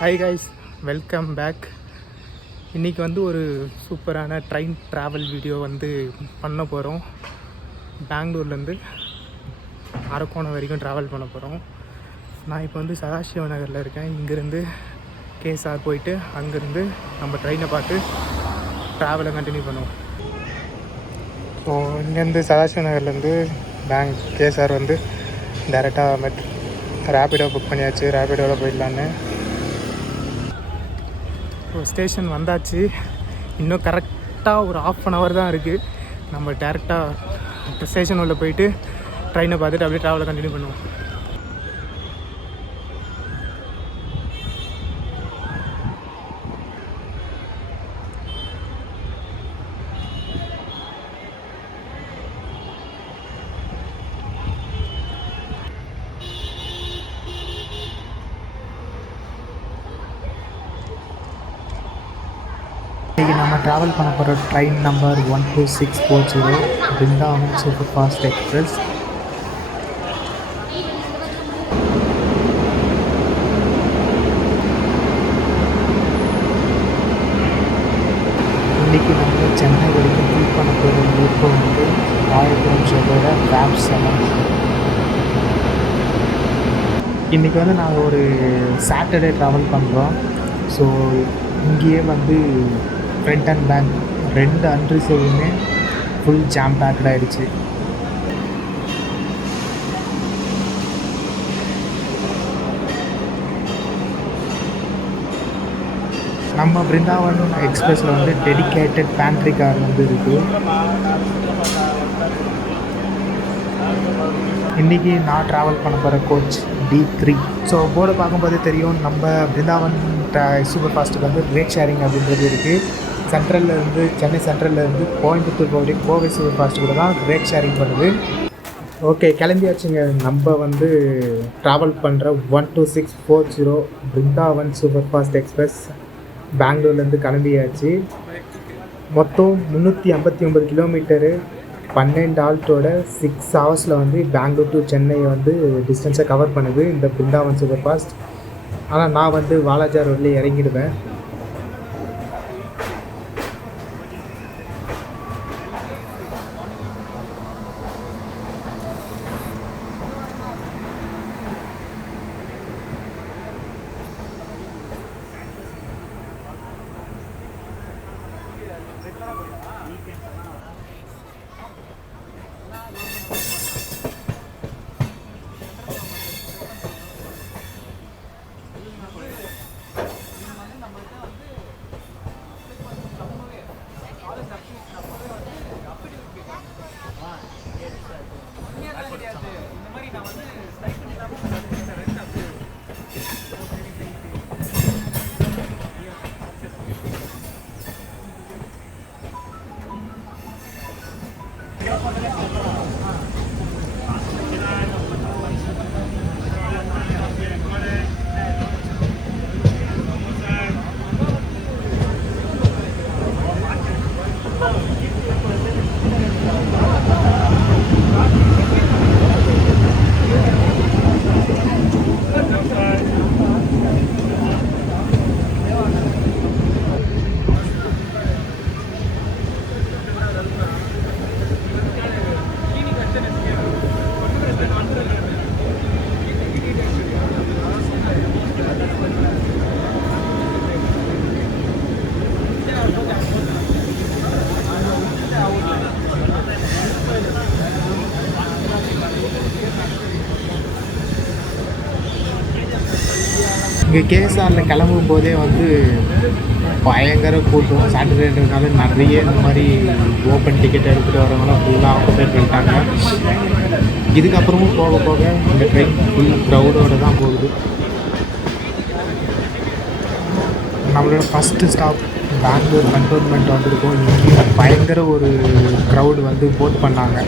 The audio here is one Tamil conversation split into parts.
Hi guys, welcome back. இன்றைக்கி வந்து ஒரு சூப்பரான ட்ரெயின் ட்ராவல் வீடியோ வந்து பண்ண போகிறோம். பெங்களூர்லேருந்து அரக்கோணம் வரைக்கும் ட்ராவல் பண்ண போகிறோம். நான் இப்போ வந்து சதாசிவ நகரில் இருக்கேன். இங்கேருந்து கேஎஸ்ஆர் போயிட்டு அங்கேருந்து நம்ம ட்ரெயினை பார்த்து ட்ராவலை கண்டினியூ பண்ணுவோம். ஸோ இங்கேருந்து சதாசிவ நகர்லேருந்து கேஎஸ்ஆர் வந்து டேரெக்டாக ரேபிடோ புக் பண்ணியாச்சு. ரேபிடோவில் போயிடலான்னு. ஸோ ஸ்டேஷன் வந்தாச்சு. இன்னும் கரெக்டாக ஒரு 1/2 hour தான் இருக்குது. நம்ம டேரெக்டாக ஸ்டேஷன் உள்ள போயிட்டு ட்ரெயினை பார்த்துட்டு அப்படியே ட்ராவலை கண்டினியூ பண்ணுவோம். இன்றைக்கி நம்ம ட்ராவல் பண்ண போகிற train number 12640 Brindavan super fast express. இன்றைக்கி நம்ம சென்னை வரைக்கும் ஃபீல் பண்ண போகிற லோக்கோ வந்து 1000 நிமிஷத்தோட வேப் 7. இன்றைக்கி வந்து நாங்கள் ஒரு சாட்டர்டே ட்ராவல் பண்ணுறோம். ஸோ இங்கேயே வந்து ஃப்ரண்ட் அண்ட் பேக் 2 அன்ரிசர்வ்டுமே ஃபுல் ஜாம் பேக்ட் ஆகிடுச்சு. நம்ம பிருந்தாவன் எக்ஸ்பிரஸில் வந்து டெடிக்கேட்டட் பேண்ட்ரி கார் வந்து இருக்குது. இன்றைக்கி நான் ட்ராவல் பண்ண போகிற கோச் D3. ஸோ போர்டை பார்க்கும்போது தெரியும், நம்ம பிருந்தாவன் சூப்பர் ஃபாஸ்ட்டுக்கு வந்து ரேட் ஷேரிங் அப்படின்றது இருக்குது. சென்ட்ரல்லேருந்து சென்னை சென்ட்ரல்லேருந்து கோயம்புத்தூர் போகிற கோவை சூப்பர் ஃபாஸ்ட்டு கூட தான் ரேட் ஷேரிங் பண்ணுது. ஓகே, கிளம்பியாச்சுங்க. நம்ம வந்து ட்ராவல் பண்ணுற 12640 பிருந்தாவன் சூப்பர் ஃபாஸ்ட் எக்ஸ்பிரஸ் பெங்களூர்லேருந்து கிளம்பியாச்சு. மொத்தம் 359 கிலோமீட்டரு, 12 ஆல்ட்டோட 6 hours வந்து பெங்களூர் டு சென்னை வந்து டிஸ்டன்ஸை கவர் பண்ணுது இந்த பிருந்தாவன் சூப்பர் ஃபாஸ்ட். ஆனால் நான் வந்து வாலாஜா ரோட்லேயே இறங்கிடுவேன். இங்கே கேஎஸ்ஆரில் கிளம்பும் போதே வந்து பயங்கர கூட்டம். சாட்டர்டேன்றதுனால நிறைய இந்த மாதிரி ஓப்பன் டிக்கெட் எடுத்துகிட்டு வரவங்களாம் ஃபுல்லாக ஆக்குபேட் பண்ணிட்டாங்க. இதுக்கப்புறமும் போக போக இந்த ட்ரெயின் ஃபுல் க்ரௌடோடு தான் போகுது. நம்மளோட ஃபஸ்ட்டு ஸ்டாப் பெங்களூர் கண்டோன்மெண்ட் வந்திருக்கோம். இங்கேயும் பயங்கர ஒரு க்ரௌடு வந்து போட் பண்ணாங்க.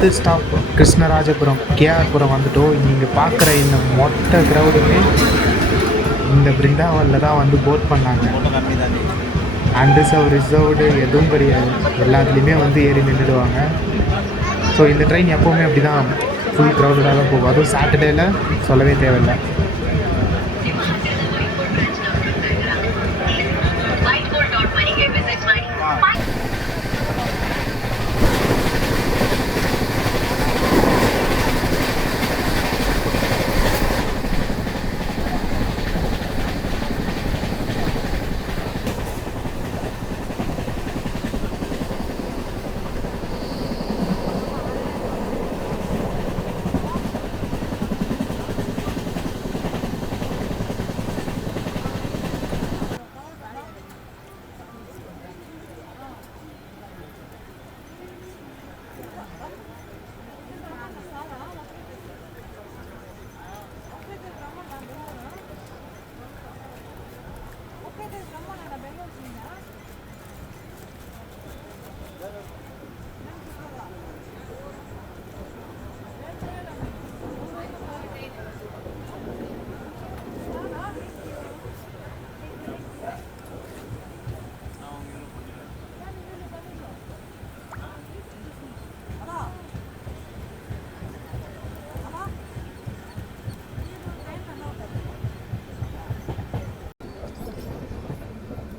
அடுத்த ஸ்டாப் கிருஷ்ணராஜபுரம் கேஆர்புரம் வந்துட்டோம். நீங்கள் பார்க்குற இந்த மொத்த க்ரௌடுமே இந்த பிருந்தாவனில் தான் வந்து போட் பண்ணாங்க. ரிசர்வ்டு எதுவும் கிடையாது, எல்லாத்துலேயுமே வந்து ஏறி நின்றுடுவாங்க. ஸோ இந்த ட்ரெயின் எப்போவுமே அப்படி தான் ஃபுல் க்ரௌடடாக தான் போகும். அதுவும் சாட்டர்டேயில் சொல்லவே தேவையில்லை.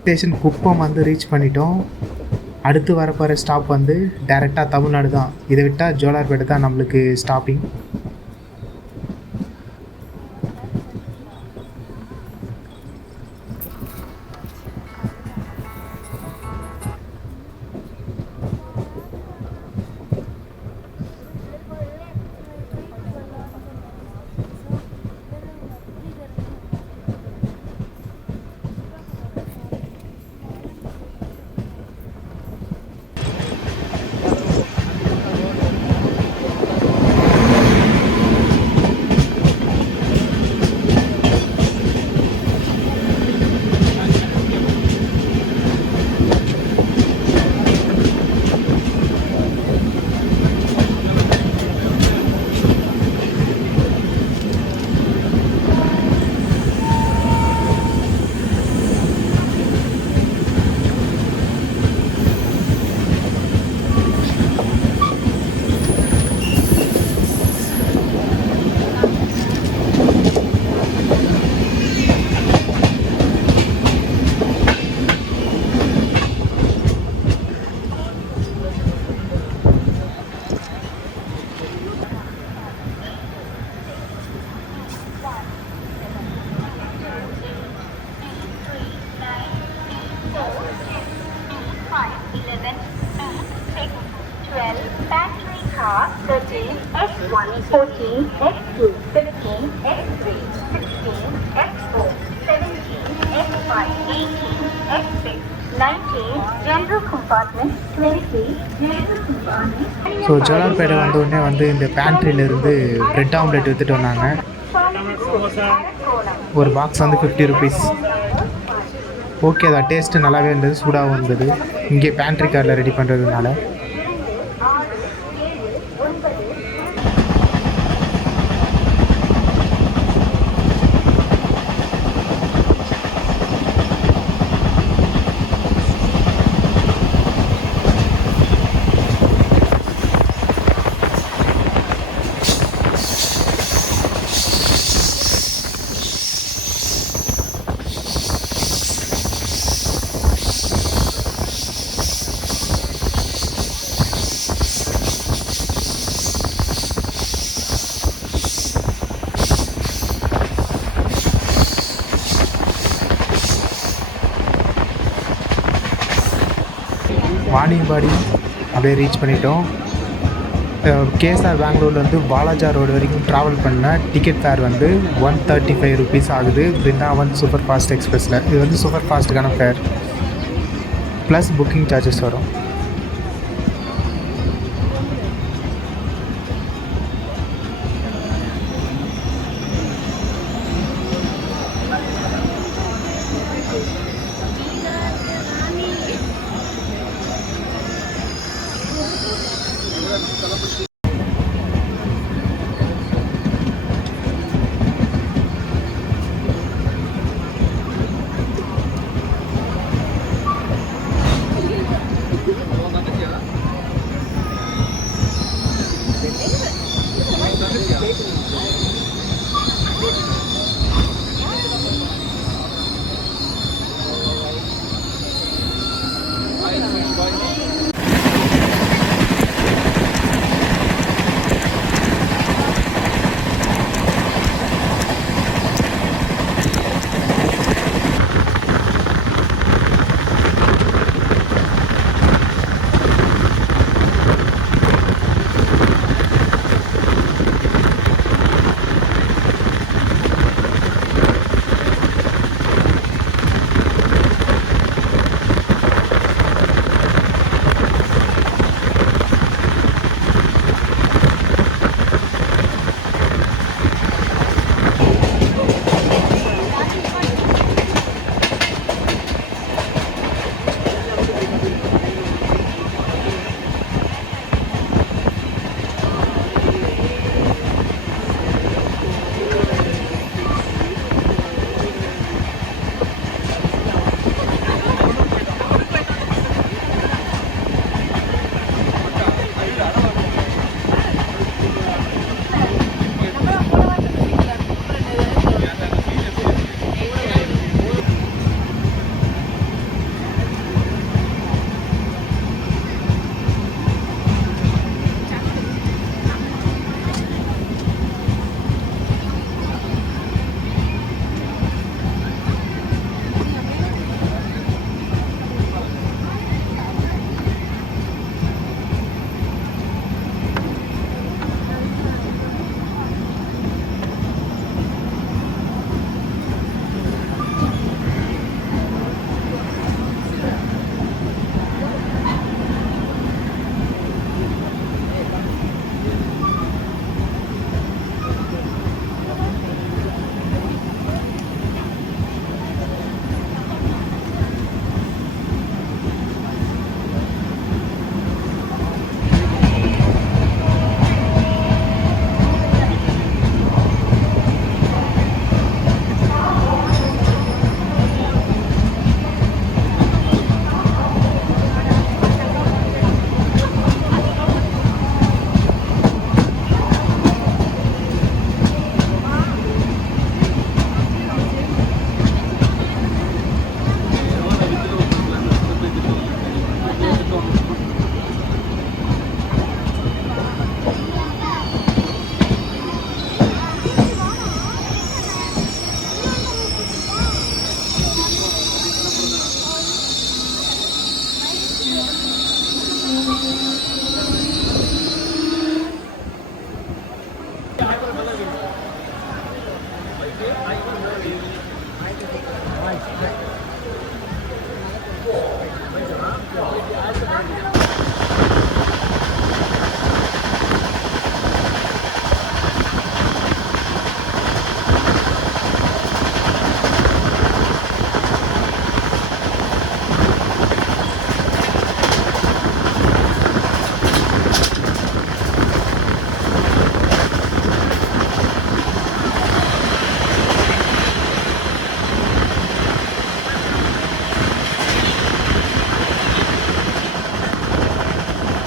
ஸ்டேஷன் குப்பம் வந்து ரீச் பண்ணிட்டோம். அடுத்து வரப்போகிற ஸ்டாப் வந்து டைரெக்டாக தமிழ்நாடு தான். இதை விட்டால் ஜோலார்பேட்டை தான் நம்மளுக்கு ஸ்டாப்பிங். ஸோ ஜோலார்பேட்டை வந்த உடனே வந்து இந்த பேண்ட்ரியிலேருந்து ப்ரெட் ஆம்லெட் எடுத்துகிட்டு வந்தாங்க. ஒரு பாக்ஸ் வந்து 50 ருபீஸ். ஓகே, தான் டேஸ்ட்டு நல்லாவே இருந்தது, சூடாகவும் இருந்தது. இங்கே பேண்ட்ரி கார்டில் ரெடி பண்ணுறதுனால. வாணியம்பாடி அப்படியே ரீச் பண்ணிட்டோம். KSR பெங்களூர்லேருந்து வாலாஜா ரோடு வரைக்கும் ட்ராவல் பண்ண டிக்கெட் ஃபேர் வந்து 135 ருபீஸ் ஆகுது பிருந்தாவன் சூப்பர் ஃபாஸ்ட் எக்ஸ்பிரஸில். இது வந்து சூப்பர் ஃபாஸ்ட்டுக்கான ஃபேர் ப்ளஸ் புக்கிங் சார்ஜஸ் வரும்.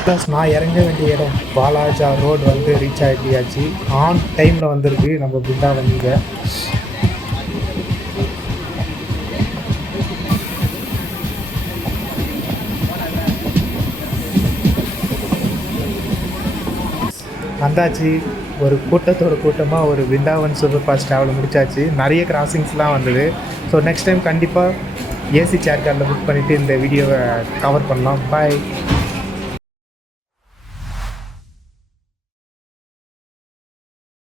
ப்ளஸ் நான் இறங்க வேண்டிய இடம் வாலாஜா ரோடு வந்து ரீச் ஆகிட்டியாச்சு. ஆன் டைமில் வந்திருக்கு நம்ம பிருந்தாவன். இங்கே வந்தாச்சு. ஒரு கூட்டத்தோட கூட்டமாக ஒரு பிருந்தாவன் சூப்பர் ஃபாஸ்ட் ட்ராவல் முடிச்சாச்சு. நிறைய கிராசிங்ஸ்லாம் வந்தது. ஸோ நெக்ஸ்ட் டைம் கண்டிப்பாக ஏசி சேர் காரில் புக் பண்ணிவிட்டு இந்த வீடியோவை கவர் பண்ணலாம். பாய்.